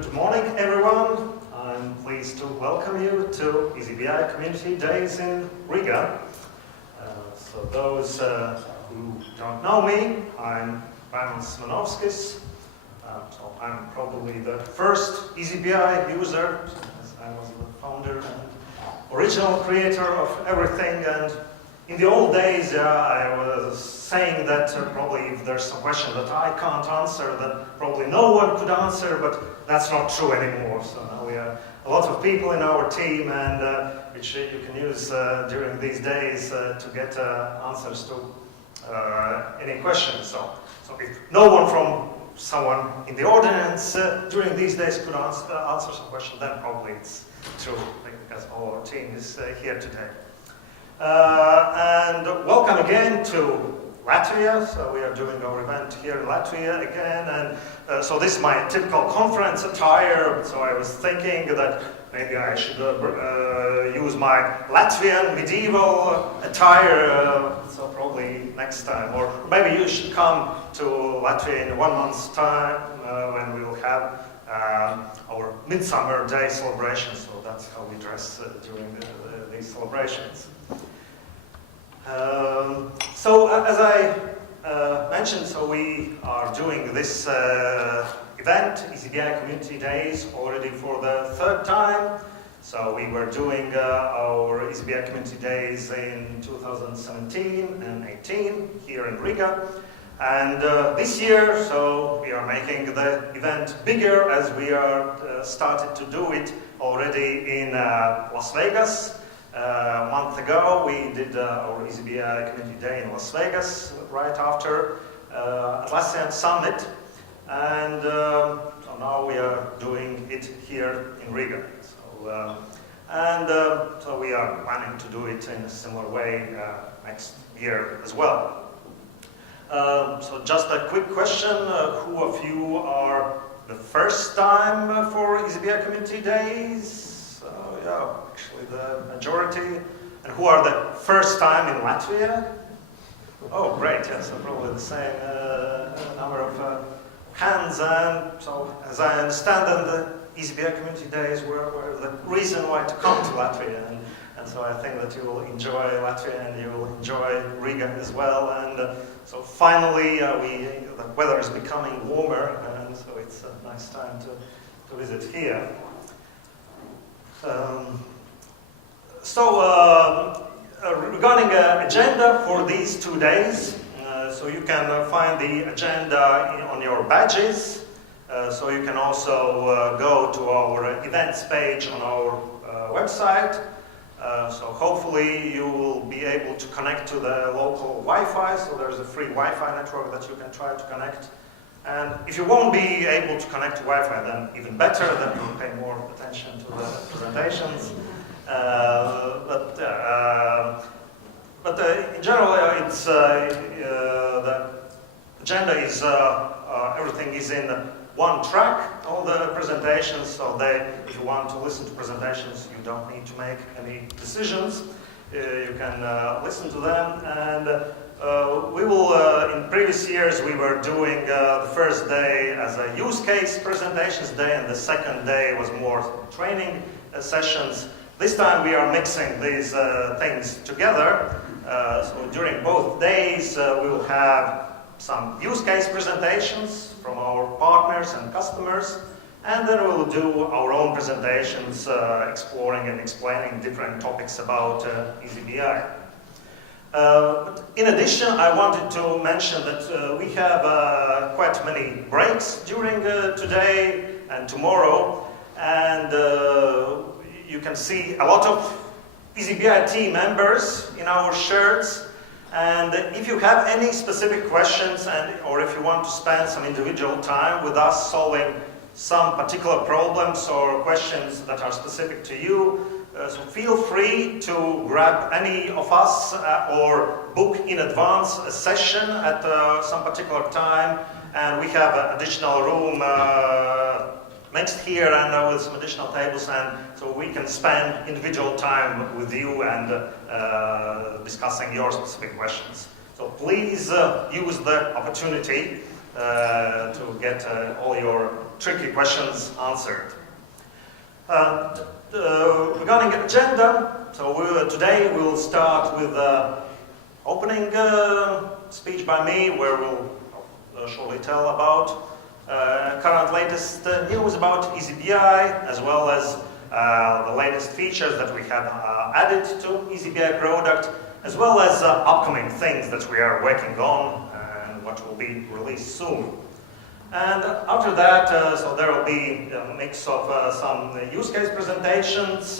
Good morning, everyone. I'm pleased to welcome you to eazyBI Community Days in Riga. So those who don't know me, I'm Raimonds Simanovskis. So I'm probably the first eazyBI user, as I was the founder and original creator of everything. And in the old days, I was saying that probably if there's some question that I can't answer, then probably no one could answer, but that's not true anymore. So now we have a lot of people in our team, and which you can use during these days to get answers to any questions. So if no one from someone in the audience during these days could answer some question, then probably it's true, because all our team is here today. And welcome again to Latvia. So we are doing our event here in Latvia again, and so this is my typical conference attire. So I was thinking that maybe I should use my Latvian medieval attire, so probably next time. Or maybe you should come to Latvia in 1 month's time when we will have our Midsummer Day celebration. So that's how we dress during these celebrations. So as I mentioned, so we are doing this event, eazyBI Community Days, already for the 3rd time. So we were doing our eazyBI Community Days in 2017 and 18 here in Riga. And this year, so we are making the event bigger, as we are started to do it already in Las Vegas. A month ago, we did our eazyBI Community Day in Las Vegas, right after Atlassian Summit. And so now we are doing it here in Riga. So we are planning to do it in a similar way next year as well. So just a quick question, who of you are the first time for eazyBI Community Days? Yeah, actually the majority. And who are the first time in Latvia? Oh, great, yes, so probably the same number of hands. And so, as I understand them, the eazyBI Community Days were the reason why to come to Latvia. And so I think that you will enjoy Latvia and you will enjoy Riga as well. And so finally, the weather is becoming warmer, and so it's a nice time to visit here. Regarding agenda for these 2 days, so you can find the agenda on your badges. So you can also go to our events page on our website. So hopefully you will be able to connect to the local Wi-Fi. So there's a free Wi-Fi network that you can try to connect. And if you won't be able to connect to Wi-Fi, then even better, then you'll pay more attention to the presentations. But in general, it's the agenda is everything is in one track, all the presentations. So if you want to listen to presentations, you don't need to make any decisions. You can listen to them, and we will, in previous years, we were doing the first day as a use case presentations day, and the second day was more training sessions. This time we are mixing these things together. So during both days, we will have some use case presentations from our partners and customers, and then we will do our own presentations exploring and explaining different topics about eazyBI. But in addition, I wanted to mention that we have quite many breaks during today and tomorrow, and you can see a lot of eazyBI team members in our shirts. And if you have any specific questions, or if you want to spend some individual time with us solving some particular problems or questions that are specific to you, so feel free to grab any of us or book in advance a session at some particular time. And we have an additional room next here and with some additional tables, and so we can spend individual time with you and discussing your specific questions. So please use the opportunity to get all your tricky questions answered. Regarding agenda, so today we'll start with opening speech by me, where we'll shortly tell about current latest news about eazyBI, as well as the latest features that we have added to eazyBI product, as well as upcoming things that we are working on and what will be released soon. And after that, so there will be a mix of some use case presentations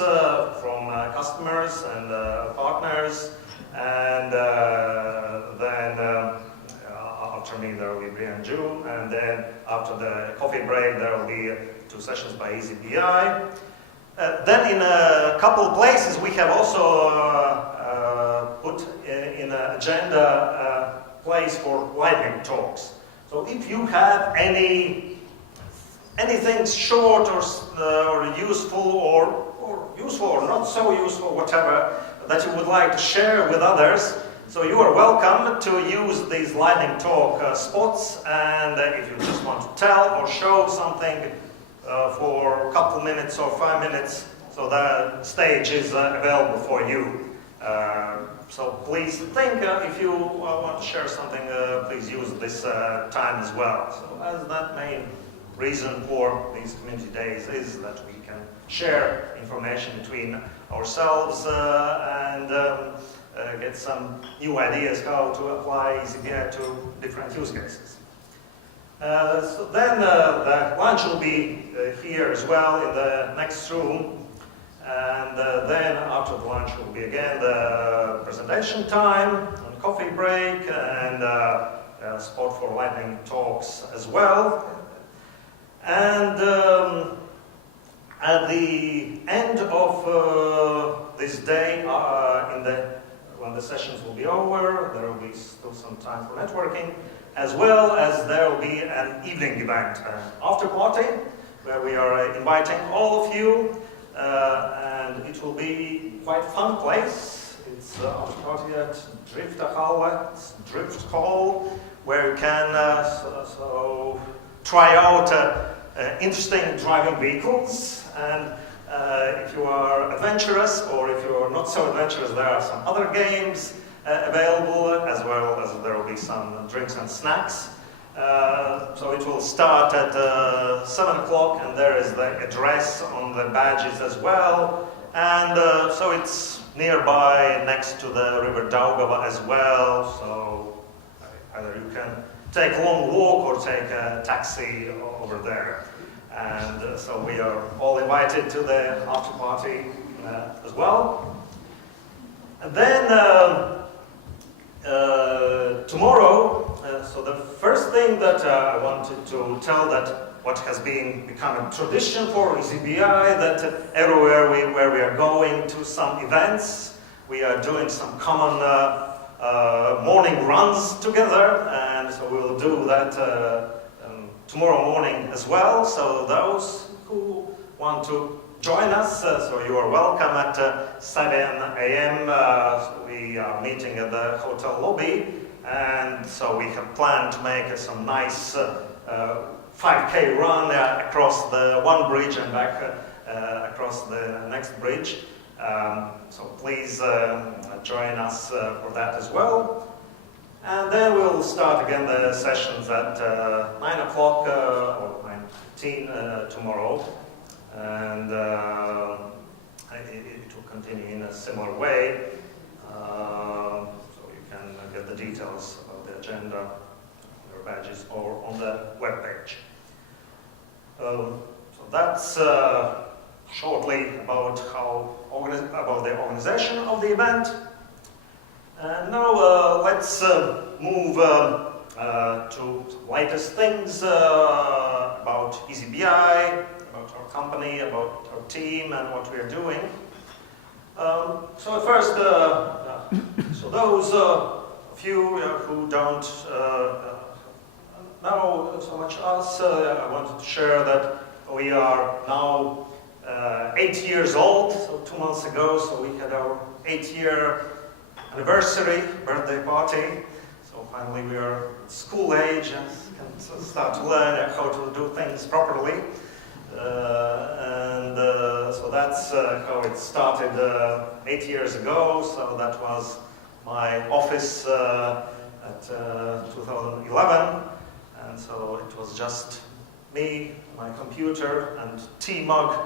from customers and partners, and then after me there will be Brian Ju, and then after the coffee break there will be 2 sessions by eazyBI. Then in a couple of places we have also put in an agenda place for lightning talks. So if you have anything short or useful or useful or not so useful, whatever, that you would like to share with others, so you are welcome to use these lightning talk spots, and if you just want to tell or show something for a couple minutes or 5 minutes, so the stage is available for you. So please think, if you want to share something, please use this time as well. So as that main reason for these community days is that we can share information between ourselves and get some new ideas how to apply eazyBI to different use cases. So then the lunch will be here as well in the next room. And then after the lunch will be again the presentation time, and coffee break, and spot for lightning talks as well. And at the end of this day, when the sessions will be over, there will be still some time for networking, as well as there will be an evening event, an after party, where we are inviting all of you. And it will be quite a fun place. It's after party at Drift Hall, where you can so try out interesting driving vehicles. And if you are adventurous, or if you are not so adventurous, there are some other games available, as well as there will be some drinks and snacks. So it will start at 7 o'clock, and there is the address on the badges as well. And so it's nearby, next to the River Daugava as well. So either you can take a long walk or take a taxi over there. And so we are all invited to the after party as well. And then tomorrow, so the first thing that I wanted to tell, that what has become a tradition for eazyBI, that everywhere where we are going to some events, we are doing some common morning runs together, and so we will do that tomorrow morning as well. So those who want to join us, so you are welcome at 7 a.m. We are meeting at the hotel lobby, and so we have planned to make some nice 5K run across the one bridge and back across the next bridge. So please join us for that as well. And then we'll start again the sessions at 9 o'clock or 9:15 tomorrow. And it will continue in a similar way. So you can get the details about the agenda on your badges or on the webpage. So that's shortly about the organization of the event. And now let's move to latest things about eazyBI, about our company, about our team, and what we are doing. So at first, so those of you who don't know so much us, I wanted to share that we are now 8 years old, so 2 months ago, so we had our 8-year anniversary birthday party. So finally we are school age, as you can start to learn how to do things properly. So that's how it started 8 years ago. So that was my office at 2011. And so it was just me, my computer, and T-Mug.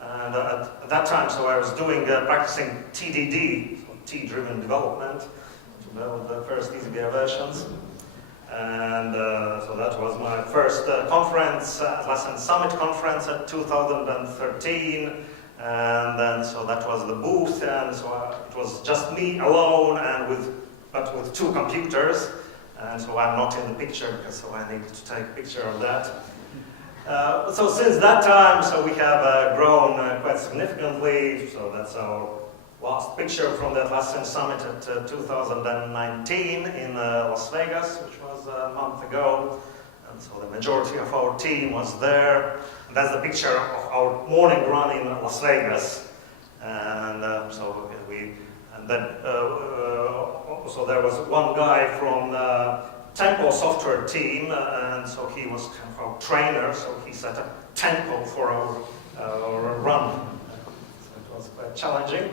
And at that time, so I was doing practicing TDD, so T-driven development, to build the first eazyBI versions. And so that was my first conference, Raimonds Summit conference at 2013. And then so that was the booth, and so it was just me alone, and but with 2 computers. And so I'm not in the picture because so I needed to take a picture of that. So since that time, so we have grown quite significantly. So that's our last picture from that Raimonds Summit at 2019 in Las Vegas, which was a month ago. And so the majority of our team was there. And that's the picture of our morning run in Las Vegas. And so there was one guy from the Tempo software team, and so he was kind of our trainer, so he set a tempo for our run. So it was quite challenging.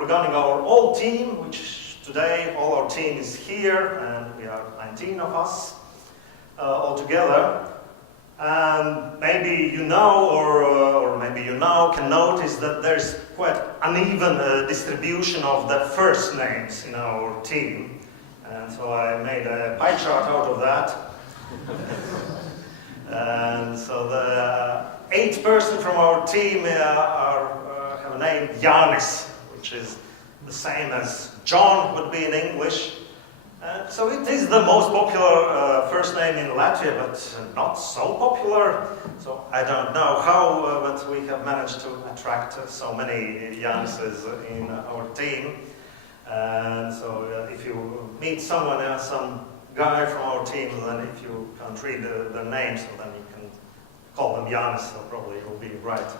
Regarding our old team, which today all our team is here, and we are 19 of us altogether. And maybe you know, or maybe you now can notice that there's quite uneven distribution of the first names in our team. And so I made a pie chart out of that. And so the 8th person from our team have a name Janis, which is the same as John would be in English. So it is the most popular first name in Latvia, but not so popular. So I don't know how, but we have managed to attract so many Janises in our team. And so if you meet someone else, some guy from our team, then if you can't read their name, so then you can call them Janis, so probably you'll be right.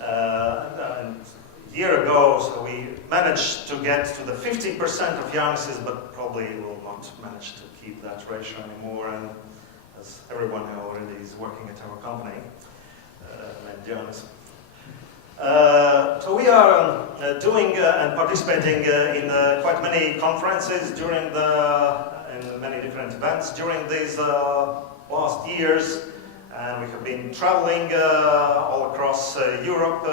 And a year ago, so we managed to get to the 50% of Janises, but probably will not manage to keep that ratio anymore. And as everyone already is working at our company, named Janis. So we are doing and participating in quite many conferences in many different events during these last years, and we have been traveling all across Europe,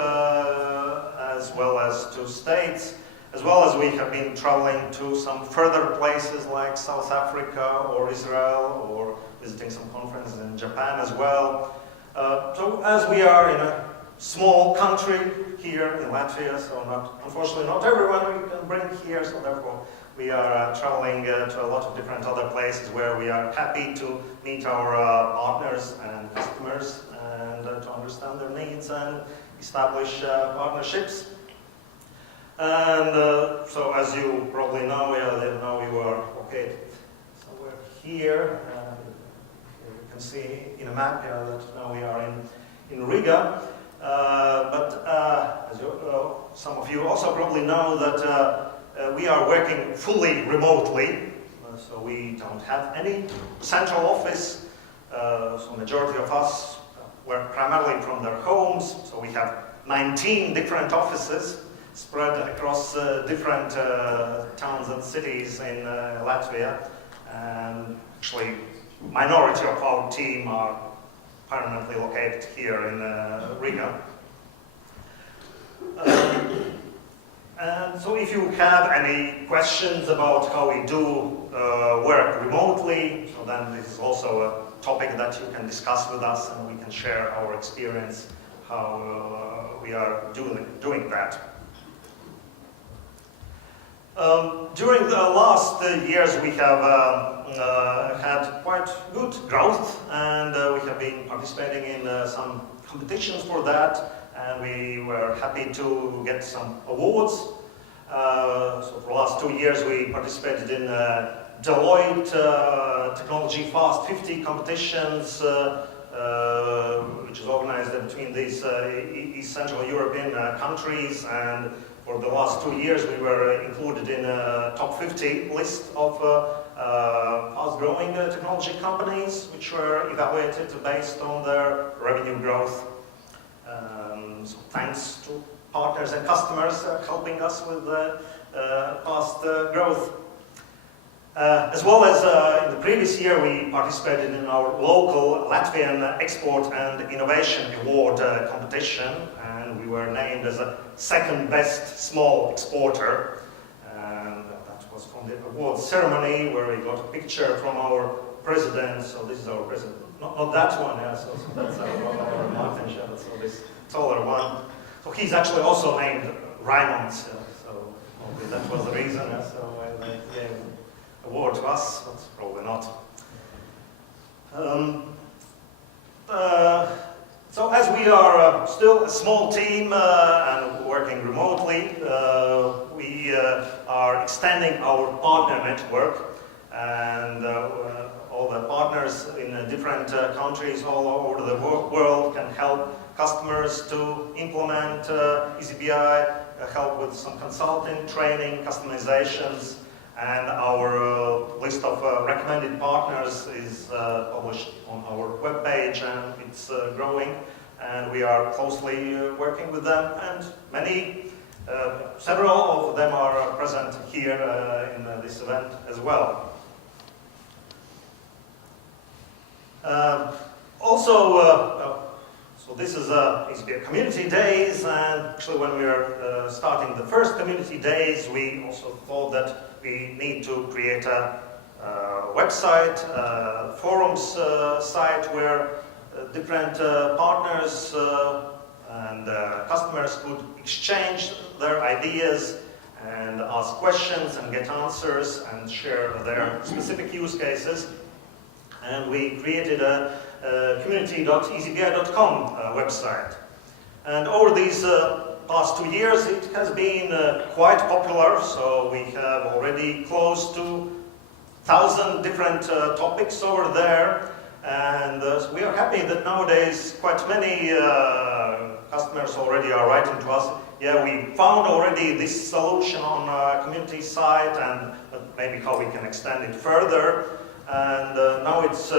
as well as to States, as well as we have been traveling to some further places like South Africa or Israel, or visiting some conferences in Japan as well. So as we are in a small country here in Latvia, so unfortunately not everyone we can bring here, so therefore we are traveling to a lot of different other places where we are happy to meet our partners and customers and to understand their needs and establish partnerships. And so as you probably know, now we were located somewhere here. You can see in a map here that now we are in Riga. But as some of you also probably know that we are working fully remotely. So we don't have any central office. So majority of us work primarily from their homes. So we have 19 different offices spread across different towns and cities in Latvia. And actually, minority of our team are permanently located here in Riga. And so if you have any questions about how we do work remotely, so then this is also a topic that you can discuss with us, and we can share our experience how we are doing that. During the last years we have had quite good growth, and we have been participating in some competitions for that, and we were happy to get some awards. So for the last 2 years we participated in Deloitte Technology Fast 50 competitions, which is organized between these East Central European countries, and for the last 2 years we were included in a top 50 list of fast-growing technology companies, which were evaluated based on their revenue growth. So thanks to partners and customers helping us with fast growth. As well as in the previous year, we participated in our local Latvian Export and Innovation Award competition, and we were named as a second best small exporter. And that was from the award ceremony where we got a picture from our president. So this is our president, not that one, yeah, so that's our Martin, so this taller one. So he's actually also named Raimonds, so maybe that was the reason. So they gave award to us, but probably not. So as we are still a small team and working remotely, we are extending our partner network, and all the partners in different countries all over the world can help customers to implement eazyBI, help with some consulting, training, customizations, and our list of recommended partners is published on our webpage, and it's growing, and we are closely working with them, and several of them are present here in this event as well. So this is eazyBI Community Days, and actually when we are starting the first Community Days, we also thought that we need to create a website, forums site where different partners and customers could exchange their ideas and ask questions and get answers and share their specific use cases. And we created a community.eazybi.com website. And over these past 2 years it has been quite popular, so we have already close to 1,000 different topics over there, and we are happy that nowadays quite many customers already are writing to us, yeah, we found already this solution on a community site, and maybe how we can extend it further. And now it's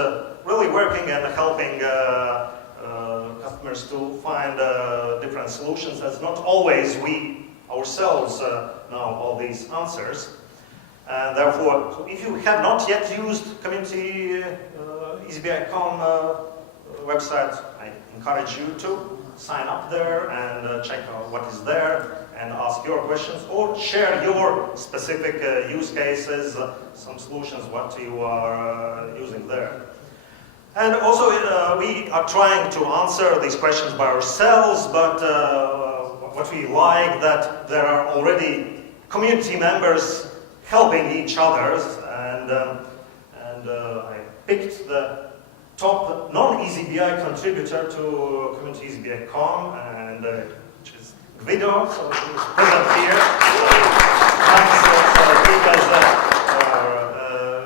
really working and helping customers to find different solutions, as not always we ourselves know all these answers. And therefore, so if you have not yet used community eazyBI.com website, I encourage you to sign up there and check out what is there and ask your questions, or share your specific use cases, some solutions, what you are using there. And also we are trying to answer these questions by ourselves, but what we like that there are already community members helping each other, and I picked the top non-eazyBI contributor to community eazyBI.com, and which is Gvido, so he's present here. Thanks, he has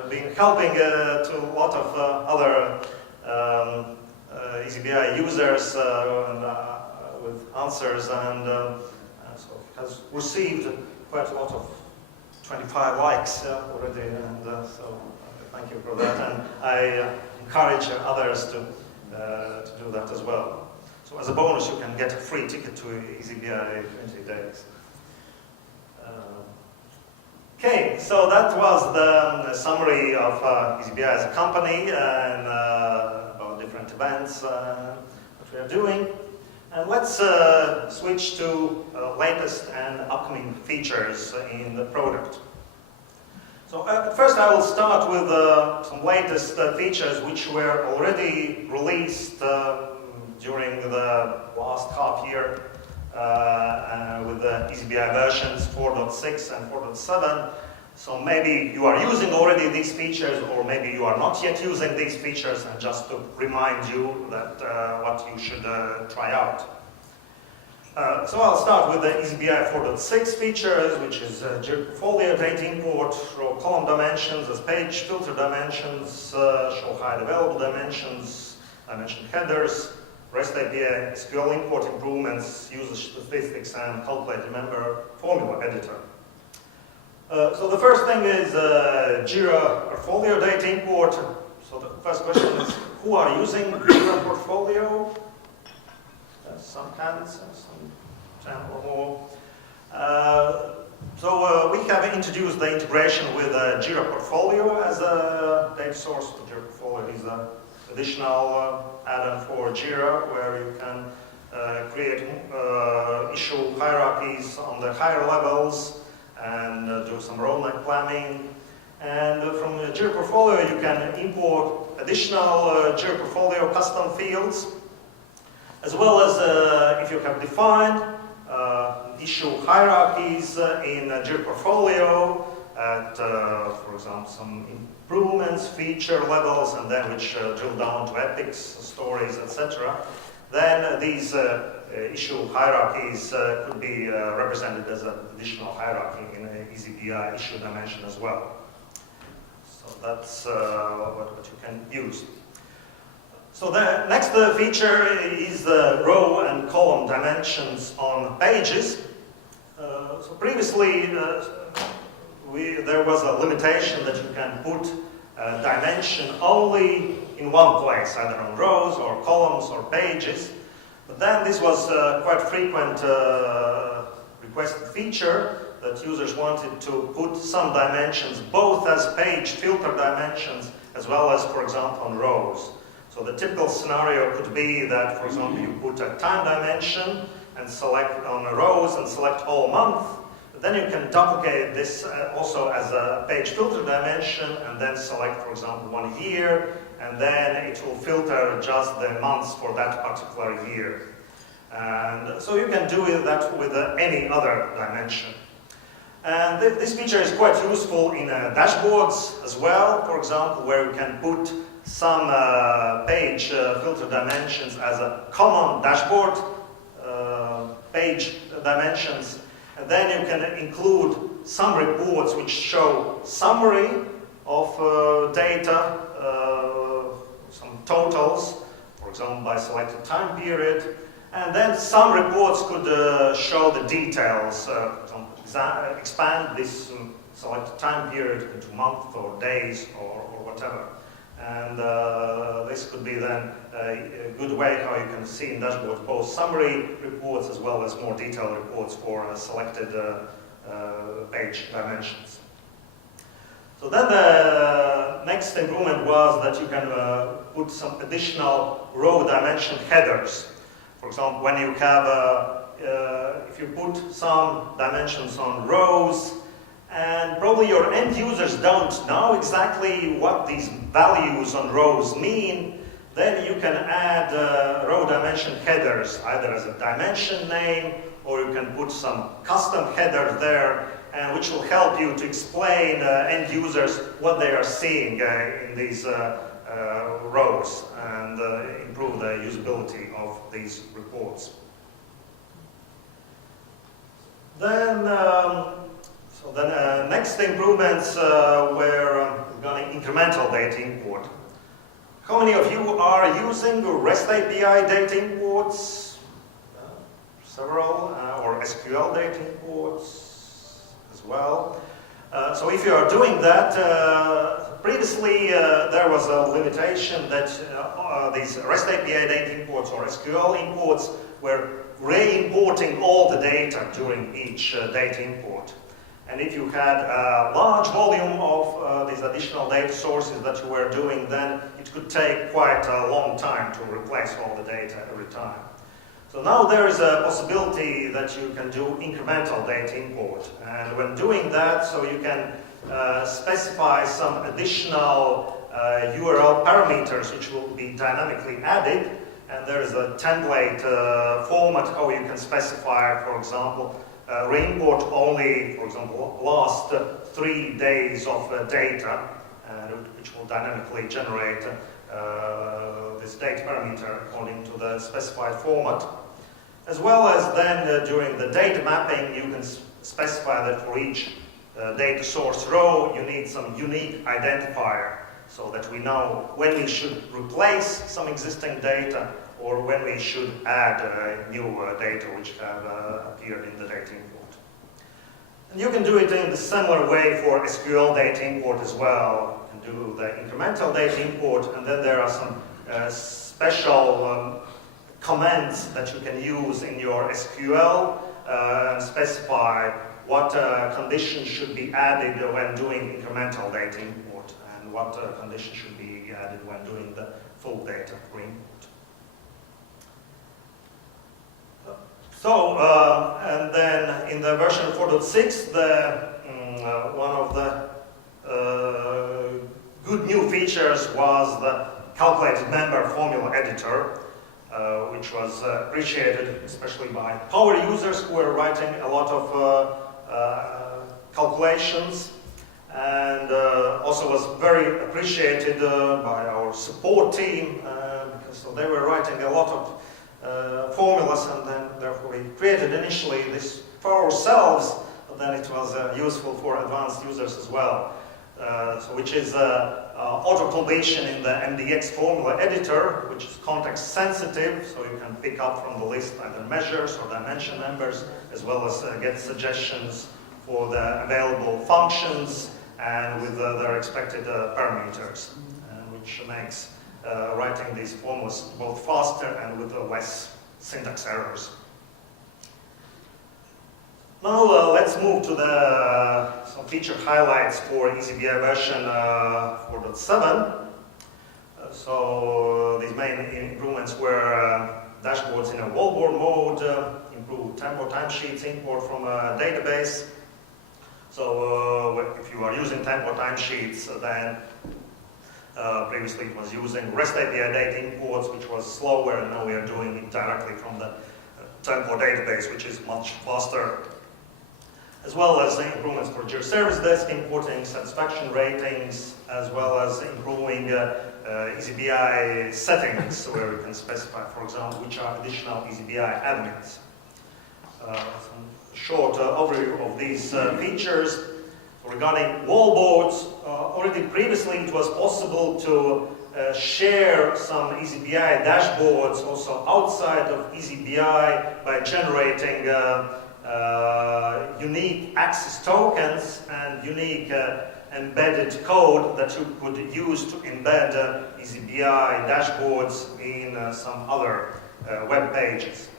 been helping to a lot of other eazyBI users with answers, and so has received quite a lot of 25 likes already, and so thank you for that, and I encourage others to do that as well. So as a bonus, you can get a free ticket to eazyBI 20 days. Okay, so that was the summary of eazyBI as a company and about different events that we are doing. And let's switch to latest and upcoming features in the product. So first I will start with some latest features which were already released during the last half year with the eazyBI versions 4.6 and 4.7. So maybe you are using already these features, or maybe you are not yet using these features, and just to remind you that what you should try out. So I'll start with the eazyBI 4.6 features, which is JIRA portfolio, data import, row column dimensions, as page filter dimensions, show hide available dimensions, dimension headers, REST API SQL import improvements, user statistics, and calculate member formula editor. So the first thing is JIRA portfolio data import. So the first question is, who are using JIRA portfolio? Some hands, some 10 or more. So we have introduced the integration with JIRA portfolio as a data source. JIRA portfolio is an additional add-on for JIRA where you can create issue hierarchies on the higher levels and do some roadmap planning. And from the JIRA portfolio, you can import additional JIRA portfolio custom fields, as well as if you have defined issue hierarchies in JIRA portfolio at, for example, some improvements, feature levels, and then which drill down to epics, stories, etc. Then these issue hierarchies could be represented as an additional hierarchy in an eazyBI issue dimension as well. So that's what you can use. So the next feature is the row and column dimensions on pages. So previously there was a limitation that you can put a dimension only in one place, either on rows or columns or pages. But then this was quite a frequent requested feature that users wanted to put some dimensions both as page filter dimensions as well as, for example, on rows. So the typical scenario could be that, for example, you put a time dimension and select on rows and select whole month. But then you can duplicate this also as a page filter dimension and then select, for example, 1 year, and then it will filter just the months for that particular year. And so you can do that with any other dimension. And this feature is quite useful in dashboards as well, for example, where you can put some page filter dimensions as a common dashboard page dimensions, and then you can include some reports which show summary of data, some totals, for example by selected time period, and then some reports could show the details, for example expand this selected time period into months or days or whatever. And this could be then a good way how you can see in dashboards both summary reports as well as more detailed reports for selected page dimensions. So then the next improvement was that you can put some additional row dimension headers. For example, when you have, if you put some dimensions on rows, and probably your end users don't know exactly what these values on rows mean, then you can add row dimension headers, either as a dimension name, or you can put some custom header there, and which will help you to explain end users what they are seeing in these rows and improve the usability of these reports. Then next improvements were incremental data import. How many of you are using REST API data imports? Several, or SQL data imports as well. So if you are doing that, previously there was a limitation that these REST API data imports or SQL imports were re-importing all the data during each data import. And if you had a large volume of these additional data sources that you were doing, then it could take quite a long time to replace all the data every time. So now there is a possibility that you can do incremental data import. And when doing that, so you can specify some additional URL parameters which will be dynamically added. And there is a template format how you can specify, for example, re-import only, for example, last 3 days of data, which will dynamically generate this data parameter according to the specified format. As well as then during the data mapping, you can specify that for each data source row, you need some unique identifier so that we know when we should replace some existing data or when we should add new data which have appeared in the data import. And you can do it in the similar way for SQL data import as well. You can do the incremental data import, and then there are some special commands that you can use in your SQL and specify what conditions should be added when doing incremental data import, and what conditions should be added when doing the full data import. So, and then in the version 4.6, one of the good new features was the calculated member formula editor, which was appreciated especially by power users who were writing a lot of calculations, and also was very appreciated by our support team, because so they were writing a lot of formulas, and then therefore we created initially this for ourselves, but then it was useful for advanced users as well. Which is auto-completion in the MDX formula editor, which is context sensitive, so you can pick up from the list either measures or dimension numbers, as well as get suggestions for the available functions and with their expected parameters, which makes writing these formulas both faster and with less syntax errors. Now let's move to some feature highlights for eazyBI version 4.7. So these main improvements were dashboards in a wallboard mode, improved tempo timesheets import from a database. So if you are using tempo timesheets, then previously it was using REST API data imports, which was slower, and now we are doing it directly from the tempo database, which is much faster. As well as improvements for JIRA service desk, importing satisfaction ratings, as well as improving eazyBI settings, where we can specify, for example, which are additional eazyBI admins. Some short overview of these features. Regarding wallboards, already previously it was possible to share some eazyBI dashboards also outside of eazyBI by generating unique access tokens and unique embedded code that you could use to embed eazyBI dashboards in some other web pages.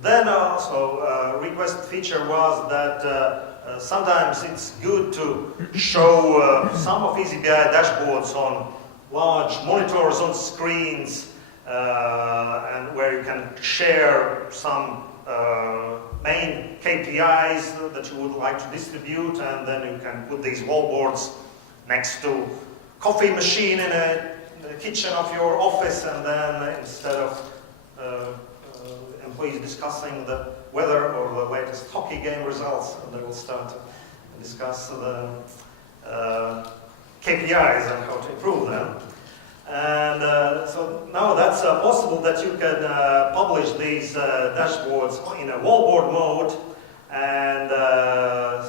Then also a request feature was that sometimes it's good to show some of eazyBI dashboards on large monitors on screens, and where you can share some main KPIs that you would like to distribute, and then you can put these wallboards next to coffee machine in the kitchen of your office, and then instead of employees discussing the weather or the latest hockey game results, they will start to discuss the KPIs and how to improve them. And so now that's possible that you can publish these dashboards in a wallboard mode and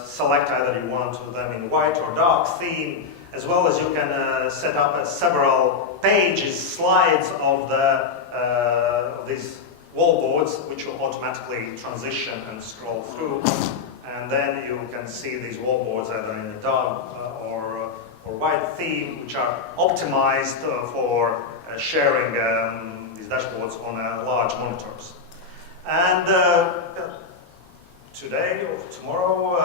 select either you want them in white or dark theme, as well as you can set up several pages, slides of these wallboards, which will automatically transition and scroll through. And then you can see these wallboards either in a dark or white theme, which are optimized for sharing these dashboards on large monitors. And today or tomorrow,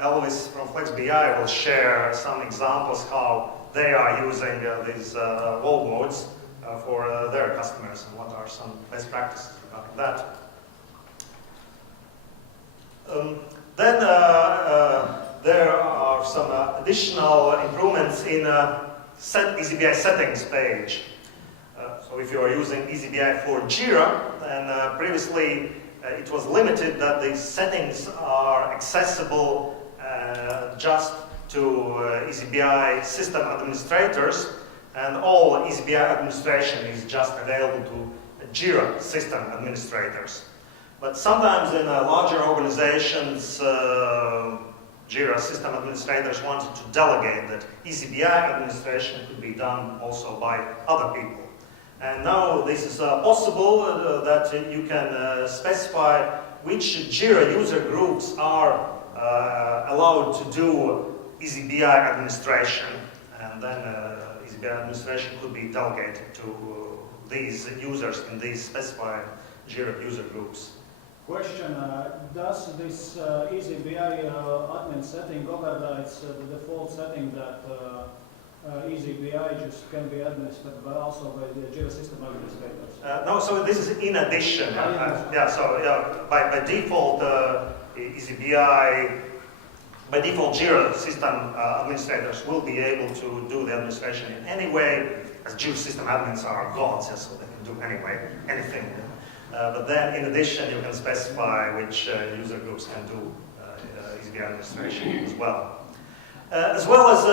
Elvis from FlexBI will share some examples how they are using these wallboards for their customers, and what are some best practices regarding that. Then there are some additional improvements in eazyBI settings page. So if you are using eazyBI for JIRA, then previously it was limited that the settings are accessible just to eazyBI system administrators, and all eazyBI administration is just available to JIRA system administrators. But sometimes in larger organizations, JIRA system administrators wanted to delegate that eazyBI administration could be done also by other people. And now this is possible that you can specify which JIRA user groups are allowed to do eazyBI administration. And then eazyBI administration could be delegated to these users in these specified JIRA user groups. Question, does this eazyBI admin setting overrides the default setting that eazyBI just can be administered but also by the JIRA system administrators? No, so this is in addition. By default, eazyBI, by default JIRA system administrators will be able to do the administration in any way, as JIRA system admins are gods, so they can do anyway, anything. But then, in addition, you can specify which user groups can do eazyBI administration as well. As well as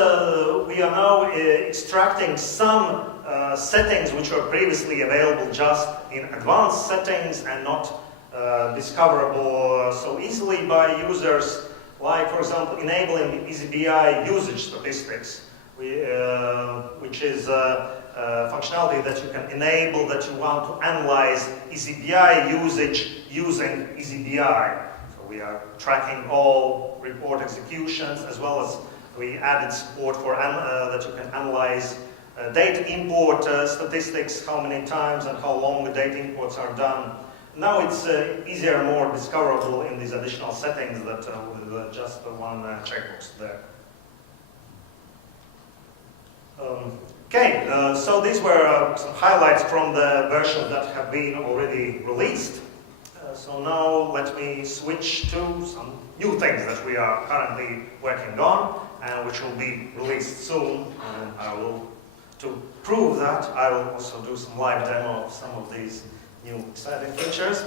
we are now extracting some settings which were previously available just in advanced settings and not discoverable so easily by users, like, for example, enabling eazyBI usage statistics, which is functionality that you can enable that you want to analyze eazyBI usage using eazyBI. So we are tracking all report executions, as well as we added support for that you can analyze data import statistics, how many times and how long the data imports are done. Now it's easier and more discoverable in these additional settings that with just one checkbox there. So these were some highlights from the versions that have been already released. So now let me switch to some new things that we are currently working on and which will be released soon. And to prove that, I will also do some live demo of some of these new exciting features.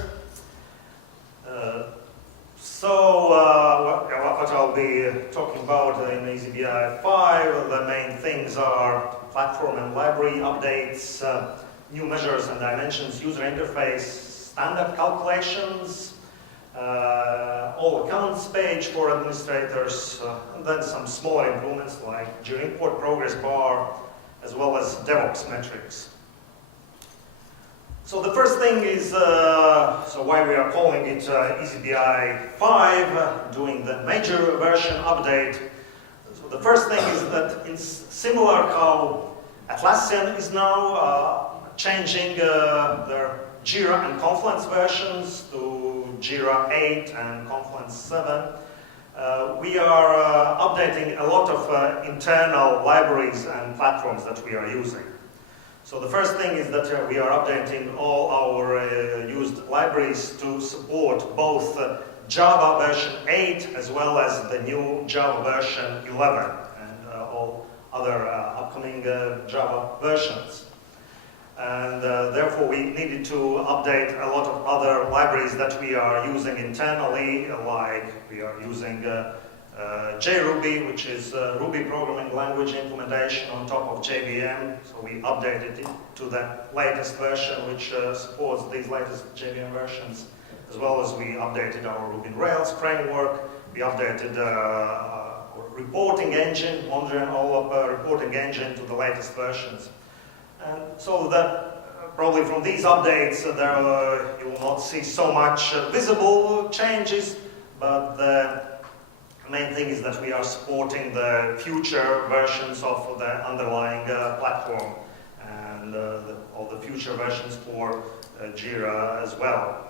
What I'll be talking about in eazyBI 5, the main things are platform and library updates, new measures and dimensions, user interface, standard calculations, all accounts page for administrators, and then some smaller improvements like JIRA import progress bar, as well as DevOps metrics. So the first thing is, so why we are calling it eazyBI 5, doing the major version update. So the first thing is that it's similar how Atlassian is now changing their JIRA and Confluence versions to JIRA 8 and Confluence 7. We are updating a lot of internal libraries and platforms that we are using. So the first thing is that we are updating all our used libraries to support both Java version 8 as well as the new Java version 11 and all other upcoming Java versions. And therefore we needed to update a lot of other libraries that we are using internally, like we are using JRuby, which is Ruby programming language implementation on top of JVM. So we updated it to the latest version, which supports these latest JVM versions, as well as we updated our Ruby on Rails framework. We updated our reporting engine, monitoring all of reporting engine to the latest versions. And so that probably from these updates, you will not see so much visible changes, but the main thing is that we are supporting the future versions of the underlying platform and all the future versions for JIRA as well.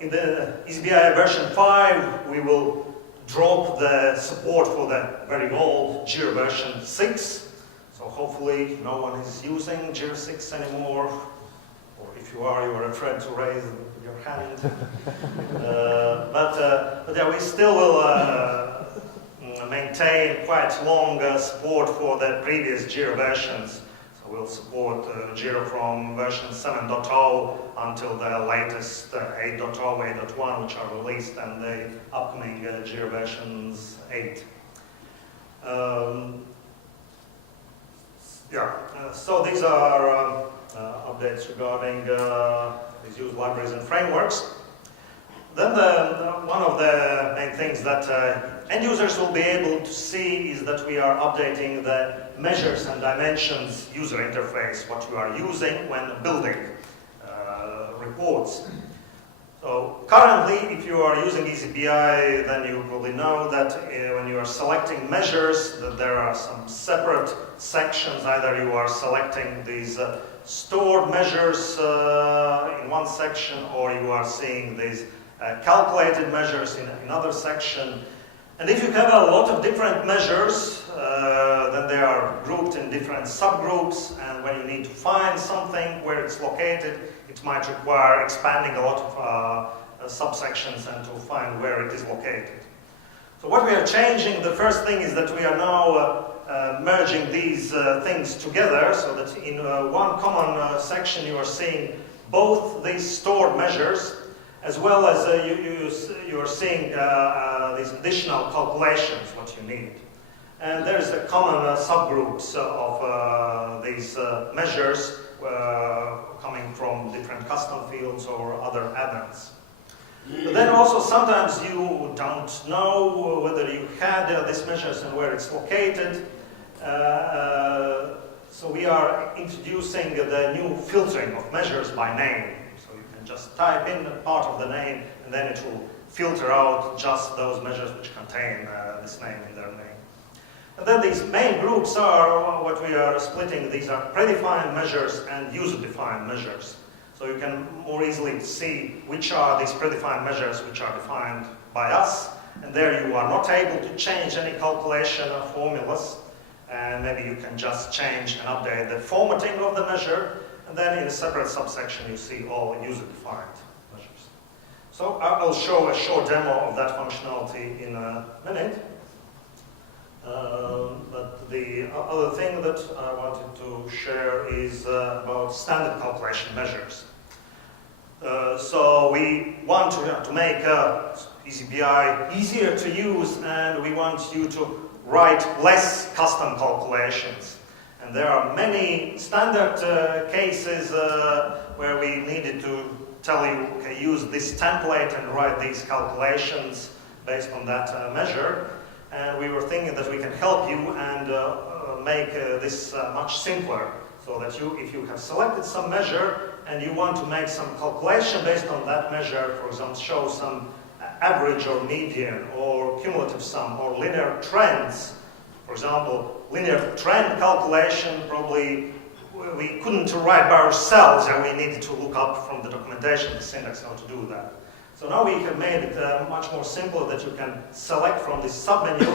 In the eazyBI version 5, we will drop the support for the very old JIRA version 6. So hopefully no one is using JIRA 6 anymore. Or if you are afraid to raise your hand. But yeah, we still will maintain quite long support for the previous JIRA versions. So we'll support JIRA from version 7.0 until the latest 8.0, 8.1, which are released, and the upcoming JIRA versions 8. So these are updates regarding these used libraries and frameworks. Then one of the main things that end users will be able to see is that we are updating the measures and dimensions user interface, what you are using when building reports. So currently, if you are using eazyBI, then you probably know that when you are selecting measures, that there are some separate sections. Either you are selecting these stored measures in one section, or you are seeing these calculated measures in another section. And if you have a lot of different measures, then they are grouped in different subgroups, and when you need to find something where it's located, it might require expanding a lot of subsections and to find where it is located. So what we are changing, the first thing is that we are now merging these things together, so that in one common section you are seeing both these stored measures, as well as you are seeing these additional calculations, what you need. And there is a common subgroups of these measures coming from different custom fields or other add-ons. But then also sometimes you don't know whether you had these measures and where it's located. So we are introducing the new filtering of measures by name. So you can just type in a part of the name, and then it will filter out just those measures which contain this name in their name. And then these main groups are what we are splitting. These are predefined measures and user-defined measures. So you can more easily see which are these predefined measures which are defined by us. And there you are not able to change any calculation or formulas. And maybe you can just change and update the formatting of the measure. And then in a separate subsection you see all user-defined measures. So I'll show a short demo of that functionality in a minute. But the other thing that I wanted to share is about standard calculation measures. So we want to make eazyBI easier to use, and we want you to write less custom calculations. And there are many standard cases where we needed to tell you, okay, use this template and write these calculations based on that measure. And we were thinking that we can help you and make this much simpler, so that if you have selected some measure and you want to make some calculation based on that measure, for example, show some average or median or cumulative sum or linear trends. For example, linear trend calculation probably we couldn't write by ourselves, and we needed to look up from the documentation, the syntax, how to do that. So now we have made it much more simple that you can select from this submenu,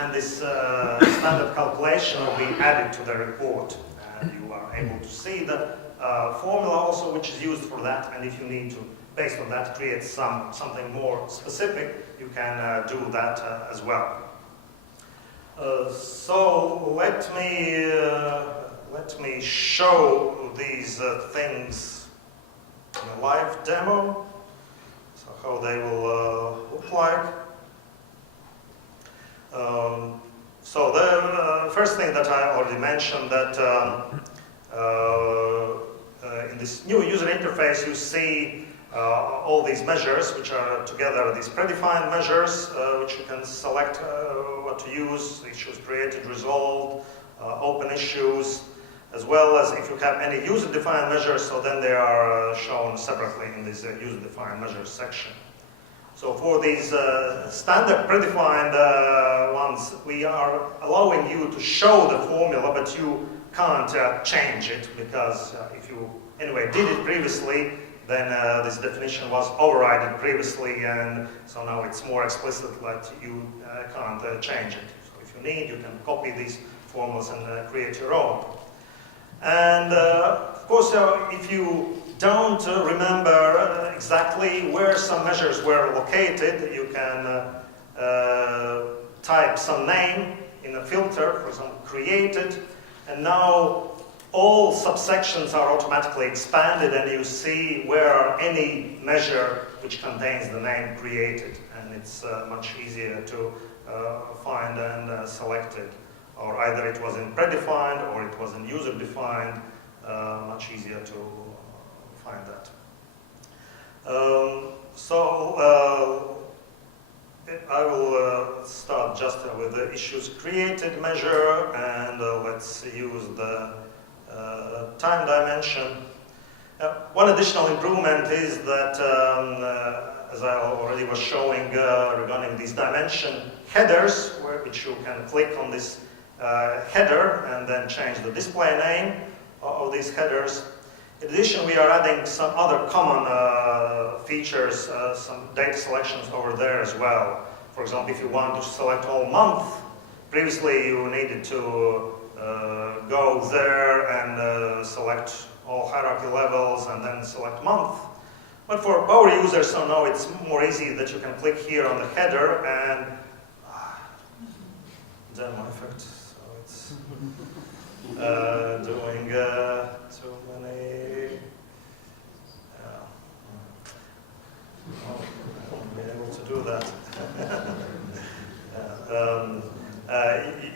and this standard calculation will be added to the report. And you are able to see the formula also which is used for that, and if you need to, based on that, create something more specific, you can do that as well. So let me show these things in a live demo. So how they will look like. So the first thing that I already mentioned, that in this new user interface you see all these measures which are together, these predefined measures which you can select what to use, issues created, resolved, open issues, as well as if you have any user-defined measures, so then they are shown separately in this user-defined measures section. So for these standard predefined ones, we are allowing you to show the formula, but you can't change it, because if you anyway did it previously, then this definition was overridden previously, and so now it's more explicit that you can't change it. So if you need, you can copy these formulas and create your own. And of course, if you don't remember exactly where some measures were located, you can type some name in a filter, for example, created, and now all subsections are automatically expanded, and you see where are any measure which contains the name created, and it's much easier to find and select it. Or either it was in predefined or it was in user-defined, much easier to find that. I will start just with the issues created measure, and let's use the time dimension. One additional improvement is that, as I already was showing regarding these dimension headers, which you can click on this header and then change the display name of these headers. In addition, we are adding some other common features, some data selections over there as well. For example, if you want to select all month, previously you needed to go there and select all hierarchy levels and then select month. But for power users, so now it's more easy that you can click here on the header and demo effect. So it's doing too many. I won't be able to do that.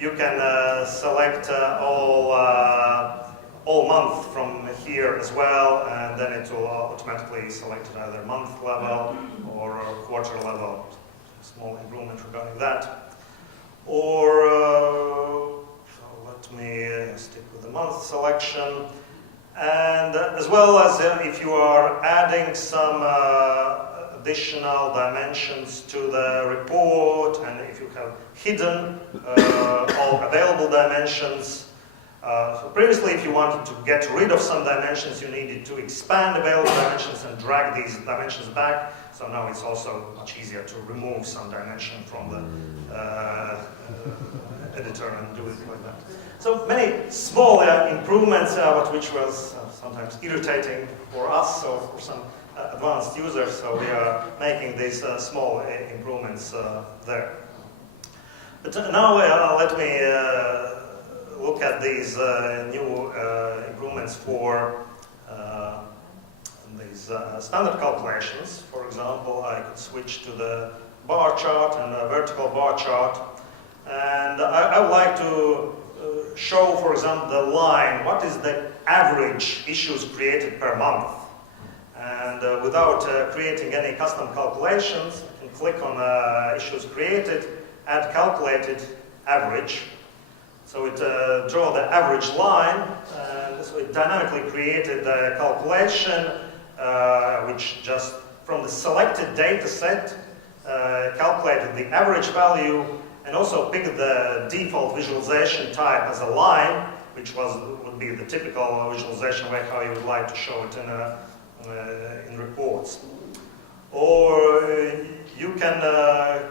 You can select all month from here as well, and then it will automatically select either month level or quarter level. Small improvement regarding that. Or so let me stick with the month selection. And as well as if you are adding some additional dimensions to the report, and if you have hidden all available dimensions. So previously, if you wanted to get rid of some dimensions, you needed to expand available dimensions and drag these dimensions back. So now it's also much easier to remove some dimension from the editor and do it like that. So many small improvements, which was sometimes irritating for us or for some advanced users. So we are making these small improvements there. But now let me look at these new improvements for these standard calculations. For example, I could switch to the bar chart and a vertical bar chart. And I would like to show, for example, the line. What is the average issues created per month? And without creating any custom calculations, I can click on issues created, add calculated average. So it draw the average line, and so it dynamically created the calculation, which just from the selected data set calculated the average value, and also picked the default visualization type as a line, which would be the typical visualization way how you would like to show it in reports. Or you can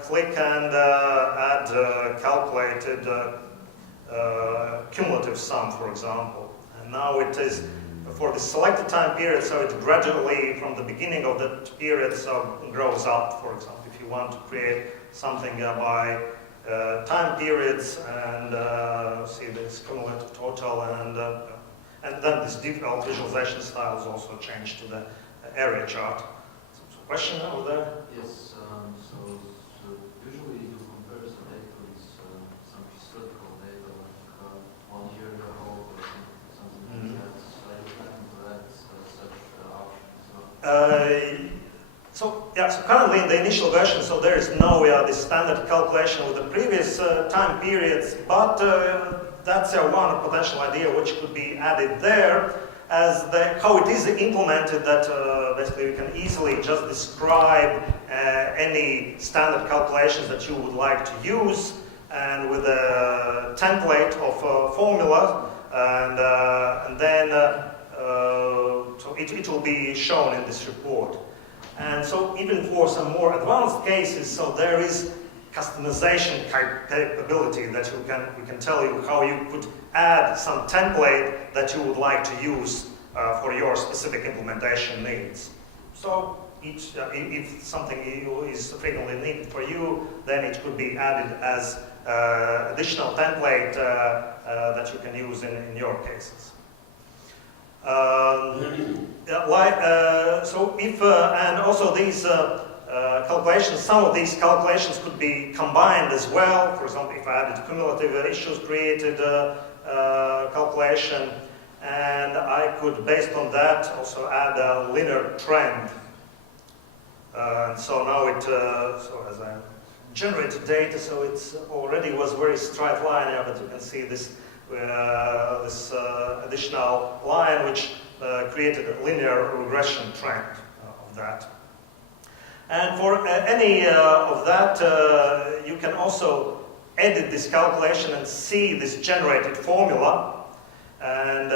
click and add calculated cumulative sum, for example. And now it is for the selected time period, so it gradually, from the beginning of the period, so grows up. For example, if you want to create something by time periods and see this cumulative total, and then this default visualization style is also changed to the area chart. So, question over there? Yes. So usually you compare the data with some historical data, like 1 year ago or something like that. So are you planning to add such options? So currently in the initial version, so there is no this standard calculation with the previous time periods, but that's one potential idea which could be added there, as how it is implemented, that basically you can easily just describe any standard calculations that you would like to use, and with a template of formula, and then so it will be shown in this report. And so even for some more advanced cases, so there is customization capability that we can tell you how you could add some template that you would like to use for your specific implementation needs. So if something is frequently needed for you, then it could be added as additional template that you can use in your cases. So if and also these calculations, some of these calculations could be combined as well. For example, if I added cumulative issues created calculation, and I could, based on that, also add a linear trend. And so now so as I generated data, so it's already was very straight line here, but you can see this additional line which created a linear regression trend of that. And for any of that, you can also edit this calculation and see this generated formula. And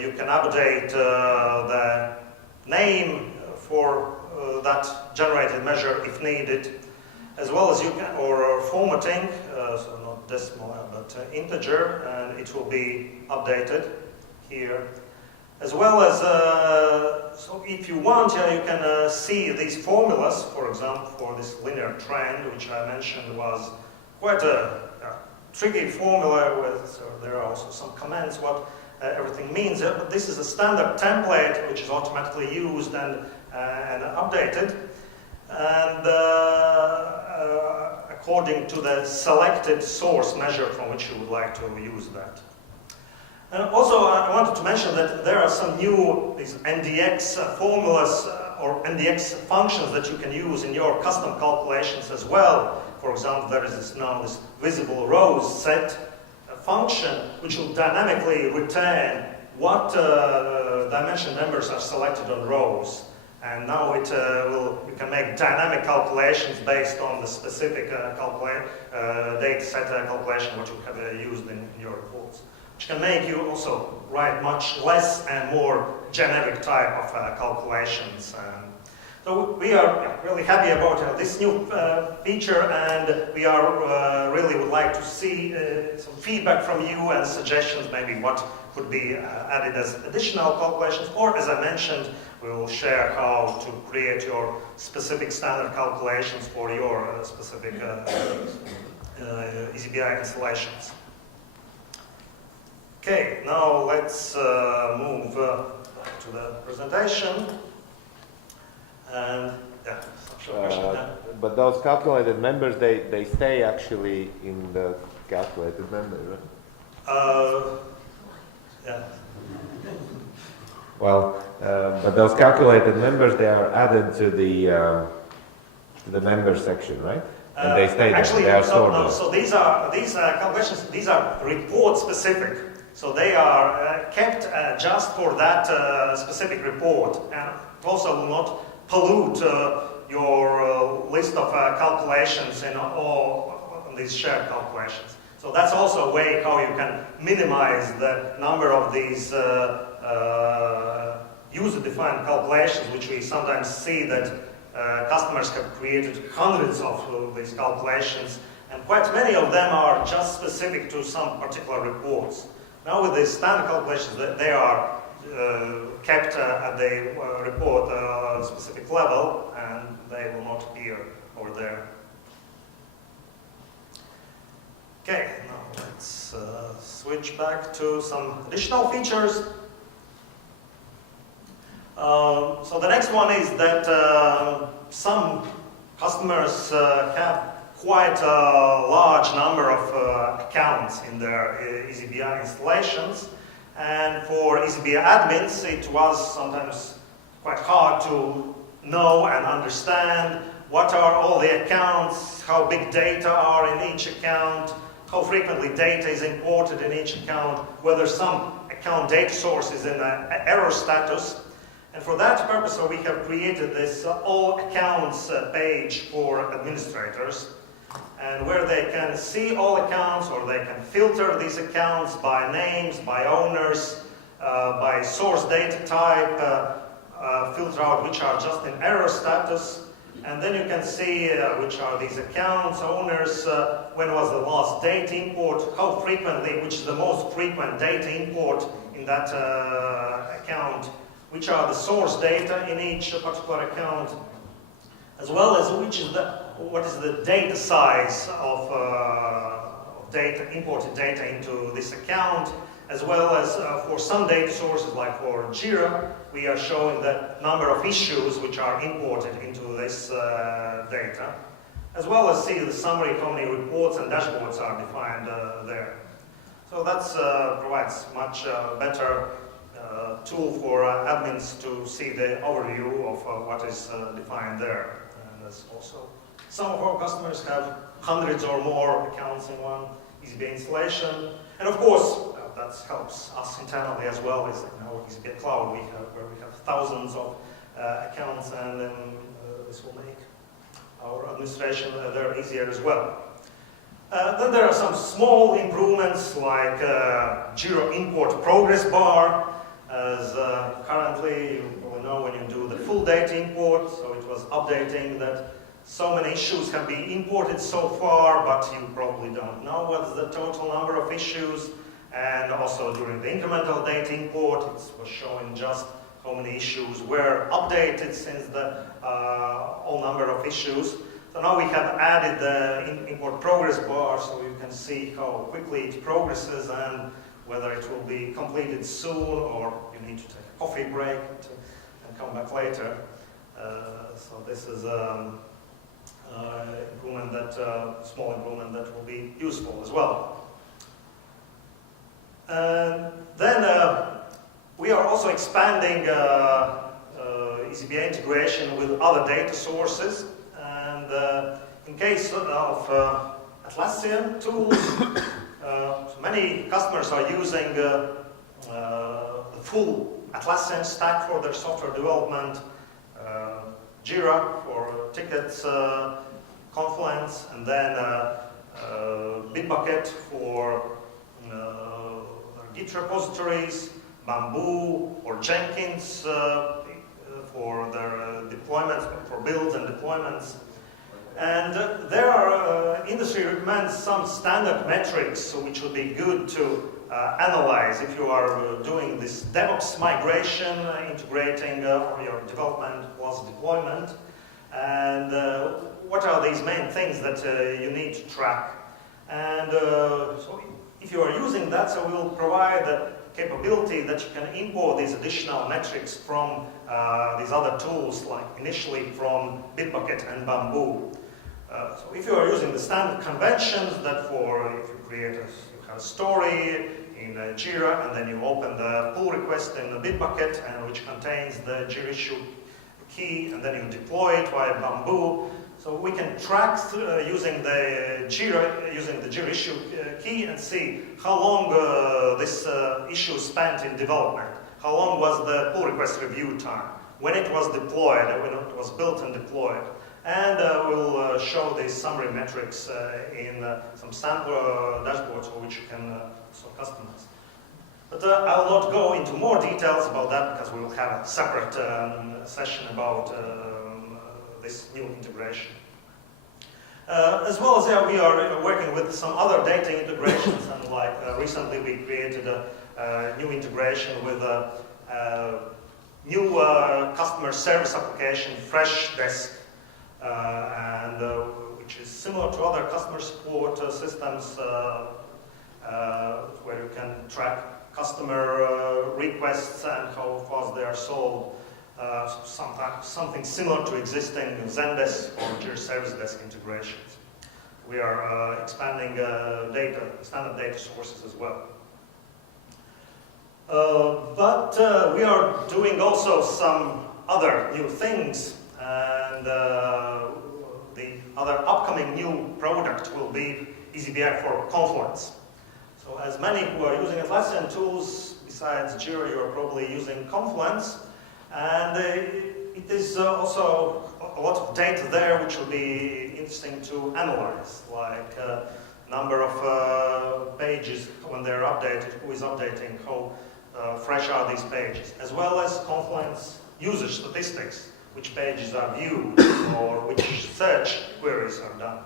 you can update the name for that generated measure if needed, as well as you can, or formatting, so not decimal but integer, and it will be updated here. As well as, so if you want, you can see these formulas, for example, for this linear trend, which I mentioned was quite a tricky formula, so there are also some comments what everything means. But this is a standard template which is automatically used and updated, and according to the selected source measure from which you would like to use that. And also, I wanted to mention that there are some new these NDX formulas or NDX functions that you can use in your custom calculations as well. For example, there is now this visible rows set function which will dynamically return what dimension members are selected on rows. And now you can make dynamic calculations based on the specific data set calculation what you have used in your reports, which can make you also write much less and more generic type of calculations. So we are really happy about this new feature, and we are really would like to see some feedback from you and suggestions, maybe what could be added as additional calculations, or as I mentioned, we will share how to create your specific standard calculations for your specific eazyBI installations. Okay, now let's move back to the presentation. And yeah, some short question. But those calculated members, they stay actually in the calculated member, right? Yeah. Well, but those calculated members, they are added to the member section, right? And they stay there. Actually, they are stored no. there. So these calculations. These are report specific. So they are kept just for that specific report, and also will not pollute your list of calculations in all these shared calculations. So that's also a way how you can minimize the number of these user-defined calculations, which we sometimes see that customers have created hundreds of these calculations, and quite many of them are just specific to some particular reports. Now with the standard calculations, they are kept at the report specific level, and they will not appear over there. Okay, now let's switch back to some additional features. So the next one is that some customers have quite a large number of accounts in their eazyBI installations, and for eazyBI admins it was sometimes quite hard to know and understand what are all the accounts, how big data are in each account, how frequently data is imported in each account, whether some account data source is in an error status. And for that purpose, so we have created this all accounts page for administrators, and where they can see all accounts, or they can filter these accounts by names, by owners, by source data type, filter out which are just in error status. And then you can see which are these accounts, owners, when was the last data import, how frequently, which is the most frequent data import in that account, which are the source data in each particular account, as well as what is the data size of data, imported data into this account, as well as for some data sources, like for JIRA, we are showing the number of issues which are imported into this data, as well as see the summary, how many reports and dashboards are defined there. So that provides much better tool for admins to see the overview of what is defined there. And there's also some of our customers have hundreds or more accounts in one eazyBI installation. And of course, that helps us internally as well. Is in our eazyBI cloud where we have thousands of accounts, and then this will make our administration there easier as well. Then there are some small improvements like JIRA import progress bar, as currently you probably know when you do the full data import, so it was updating that so many issues have been imported so far, but you probably don't know what's the total number of issues. And also during the incremental data import, it was showing just how many issues were updated since the whole number of issues. So now we have added the import progress bar so you can see how quickly it progresses and whether it will be completed soon or you need to take a coffee break and come back later. So this is improvement small improvement that will be useful as well. Then we are also expanding eazyBI integration with other data sources. And in case of Atlassian tools, many customers are using the full Atlassian stack for their software development, JIRA for tickets, Confluence, and then Bitbucket for Git repositories, Bamboo or Jenkins for their deployments, for builds and deployments. And there are, industry recommends some standard metrics which would be good to analyze if you are doing this DevOps migration, integrating your development plus deployment. And what are these main things that you need to track? And so if you are using that, so we will provide the capability that you can import these additional metrics from these other tools, like initially from Bitbucket and Bamboo. So if you are using the standard conventions that for if you create you have a story in JIRA and then you open the pull request in the Bitbucket and which contains the JIRA issue key and then you deploy it via Bamboo. So we can track using the JIRA issue key and see how long this issue spent in development, how long was the pull request review time, when it was deployed, when it was built and deployed. And we'll show these summary metrics in some sample dashboards for which you can also customize. But I will not go into more details about that because we will have a separate session about this new integration. As well as we are working with some other data integrations, and like recently we created a new integration with a new customer service application, Freshdesk, and which is similar to other customer support systems where you can track customer requests and how fast they are solved. Something similar to existing Zendesk or JIRA Service Desk integrations. We are expanding standard data sources as well. But we are doing also some other new things, and the other upcoming new product will be eazyBI for Confluence. So as many who are using Atlassian tools, besides JIRA, you are probably using Confluence. And it is also a lot of data there which will be interesting to analyze, like number of pages when they're updated, who is updating, how fresh are these pages, as well as Confluence usage statistics, which pages are viewed or which search queries are done.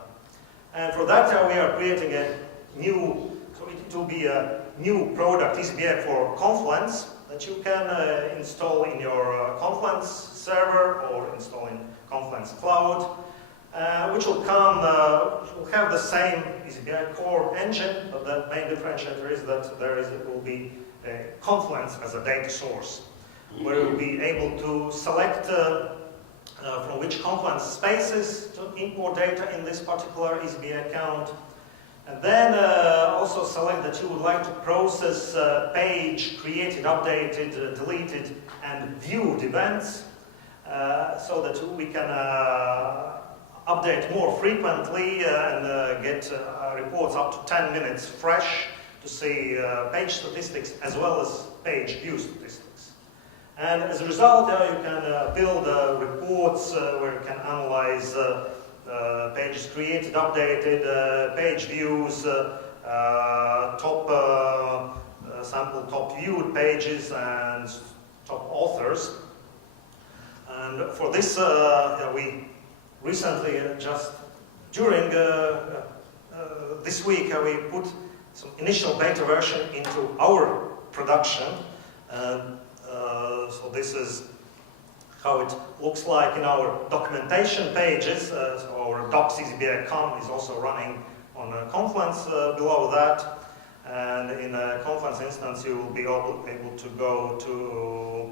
And for that we are creating a new, so it will be a new product, eazyBI for Confluence, that you can install in your Confluence server or install in Confluence Cloud, which will have the same eazyBI core engine, but the main differentiator is that it will be Confluence as a data source, where you will be able to select from which Confluence spaces to import data in this particular eazyBI account, and then also select the that you would like to process page created, updated, deleted, and viewed events, so that we can update more frequently and get reports up to 10 minutes fresh to see page statistics as well as page view statistics. And as a result, you can build reports where you can analyze pages created, updated, page views, sample top viewed pages, and top authors. And for this, we recently, just during this week, we put some initial beta version into our production. So this is how it looks like in our documentation pages. So our docs eazyBI.com is also running on Confluence below that. And in a Confluence instance, you will be able to go to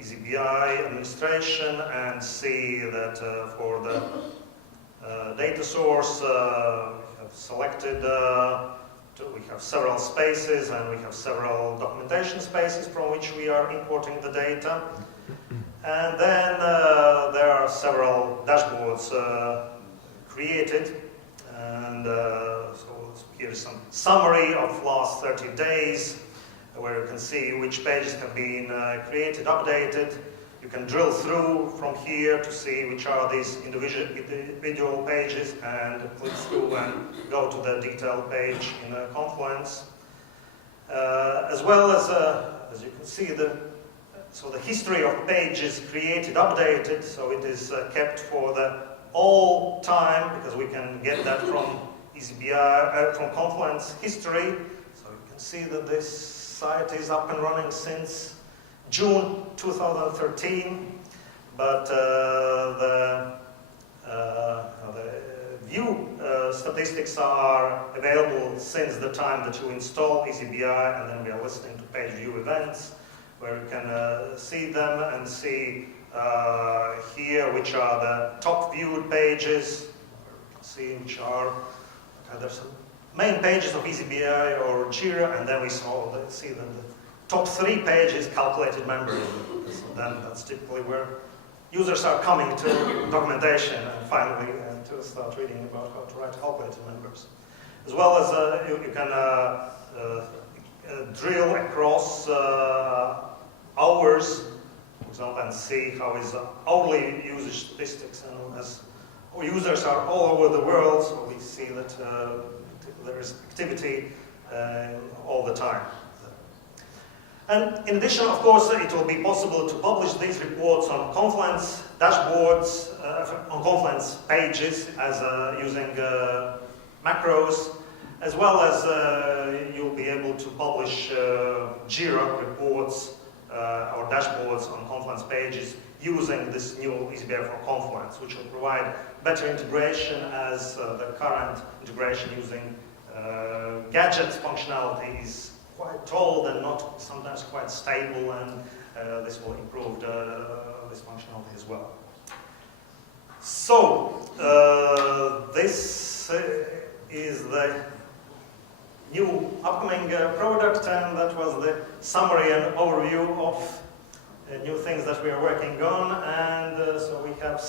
eazyBI administration and see that for the data source, we have selected, we have several spaces and we have several documentation spaces from which we are importing the data. And then there are several dashboards created. And so here's some summary of last 30 days, where you can see which pages have been created, updated. You can drill through from here to see which are these individual pages and click through and go to the detailed page in Confluence. As well as you can see, the history of pages created, updated, so it is kept for the all time, because we can get that from eazyBI, from Confluence history. So you can see that this site is up and running since June 2013, but the view statistics are available since the time that you install eazyBI, and then we are listening to page view events, where you can see them and see here which are the top viewed pages. You can see which are, there's some main pages of eazyBI or JIRA, and then we see the top 3 pages, calculated members. So then that's typically where users are coming to documentation and finally to start reading about how to write calculated members. As well as you can drill across hours, for example, and see how is hourly usage statistics. And as our users are all over the world, so we see that there is activity all the time. And in addition, of course, it will be possible to publish these reports on Confluence dashboards, on Confluence pages, as using macros, as well as you'll be able to publish JIRA reports or dashboards on Confluence pages using this new eazyBI for Confluence, which will provide better integration, as the current integration using gadgets functionality is quite old and not sometimes quite stable, and this will improve this functionality as well. So this is the new upcoming product, and that was the summary and overview of new things that we are working on. And so we have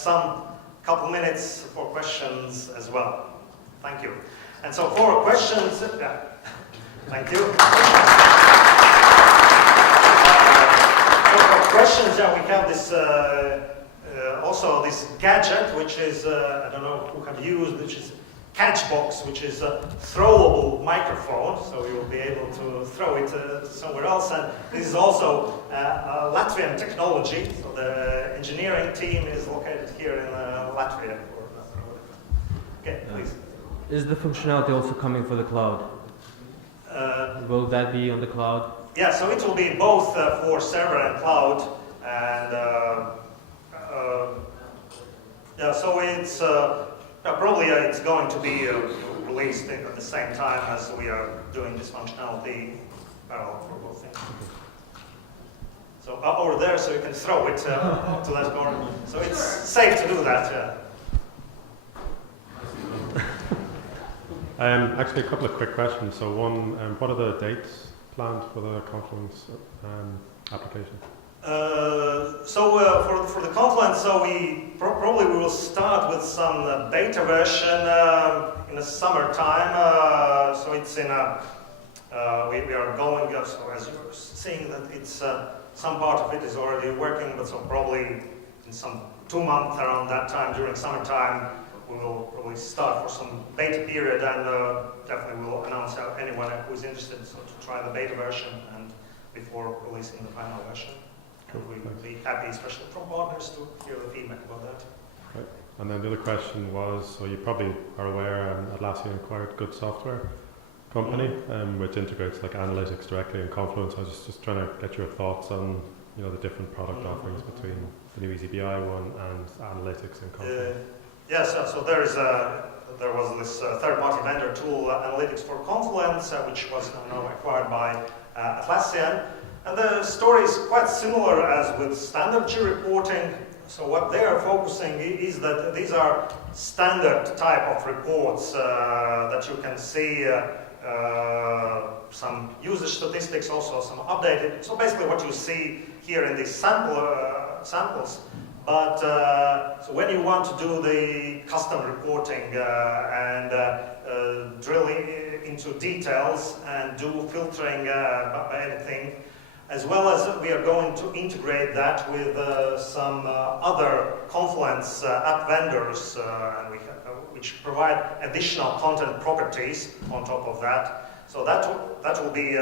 couple minutes for questions as well. Thank you. And so for questions, thank you. For questions, we have this also this gadget, which is I don't know who have used, which is Catchbox, which is a throwable microphone, so you'll be able to throw it somewhere else. And this is also Latvian technology, so the engineering team is located here in Latvia. Okay, please. Is the functionality also coming for the cloud? Will that be on the cloud? Yeah, so it will be both for server and cloud, and yeah, so it's probably it's going to be released at the same time as we are doing this functionality parallel for both things. So over there, so you can throw it to that corner. So it's safe to do that. Yeah. Actually, a couple of quick questions. So one, what are the dates planned for the Confluence application? For the Confluence, so we probably will start with some beta version in the summertime. So it's in a we are going. So as you're seeing that it's some part of it is already working, but so probably in some 2 months around that time during summertime we will probably start for some beta period, and definitely we'll announce anyone who is interested so to try the beta version and before releasing the final version. We would be happy, especially from partners, to hear the feedback about that. Right. And then the other question was, so you probably are aware, Atlassian acquired Good Software company, which integrates like analytics directly in Confluence. I was just trying to get your thoughts on, you know, the different product offerings between the new eazyBI one and analytics in Confluence. Yes, so there was this third-party vendor tool, Analytics for Confluence, which was now acquired by Atlassian. And the story is quite similar as with standard JIRA reporting. So what they are focusing is that these are standard type of reports that you can see some usage statistics, also some updated. So basically what you see here in these samples. But so when you want to do the custom reporting and drill into details and do filtering by anything, as well as we are going to integrate that with some other Confluence app vendors and which provide additional content properties on top of that. So that will be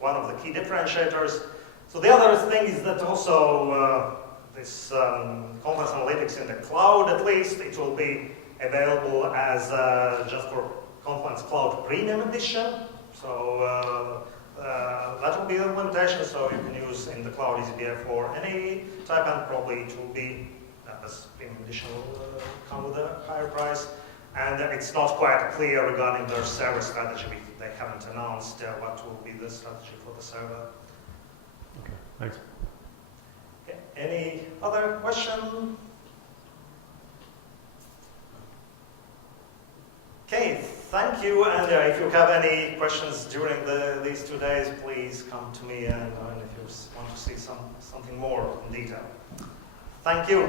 one of the key differentiators. So the other thing is that also this Confluence Analytics in the cloud, at least, it will be available as just for Confluence Cloud Premium Edition. So that will be the limitation, so you can use in the cloud eazyBI for any type, and probably it will be, as Premium Edition will come with a higher price. And it's not quite clear regarding their server strategy. They haven't announced what will be the strategy for the server. Okay, thanks. Okay. Any other question? Okay, thank you. And if you have any questions during these 2 days, please come to me, and if you want to see something more in detail. Thank you.